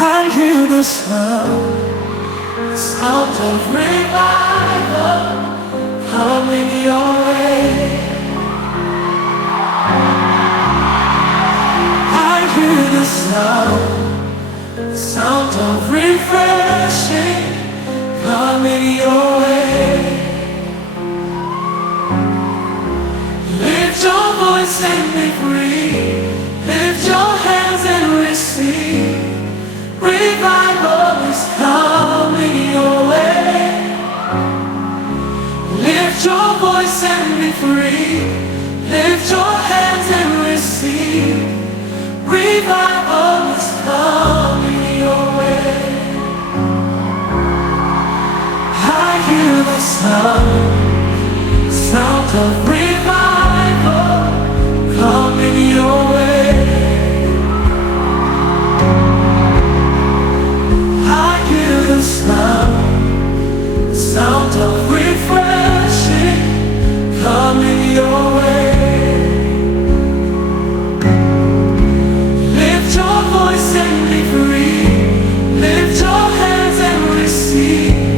I hear the sound of revival coming your way. I hear the sound of refreshing coming your way. Lift your voice and be free. Lift your hands and receive. Revival is coming your way. Lift your voice and be free. Lift your hands and receive. Revival is coming your way. I hear the sound of revival coming your way. Sound of refreshing coming your way. Lift your voice and be free. Lift your hands and receive.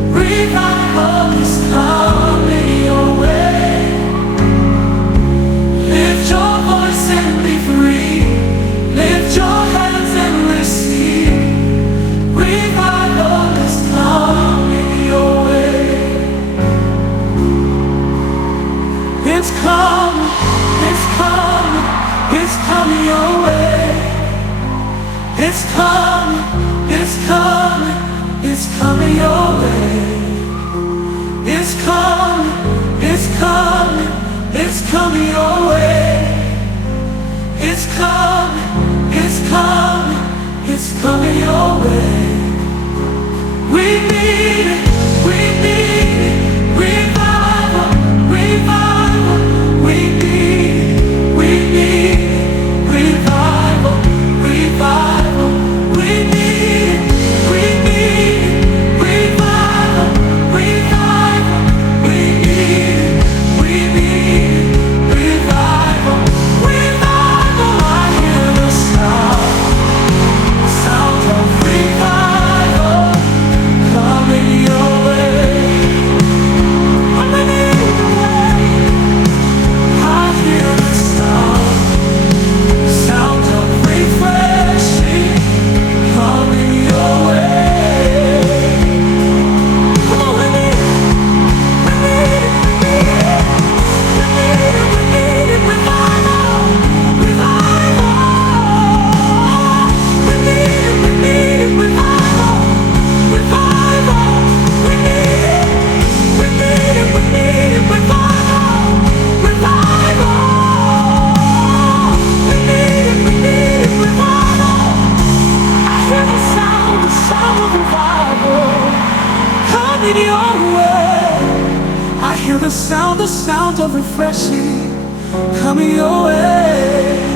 Revival is coming your way. Lift your voice and be free. Lift your hands and receive. Revival is coming your way. It's coming, it's coming, it's coming your way. It's coming, it's coming, it's coming your way. It's coming, it's coming, it's coming your way. It's coming, it's coming, it's coming your way. We need it, we need it, revival, revival. We need it, revival, revival. We need it, revival, revival. We need it, revival, revival. I hear the sound of revival coming your way. Coming your way. I hear the sound of refreshing coming your way. Come on, we need it, revival, revival. We need it, revival, revival. We need it, revival, revival. We need it, revival. I hear the sound of revival coming your way. I hear the sound of refreshing coming your way.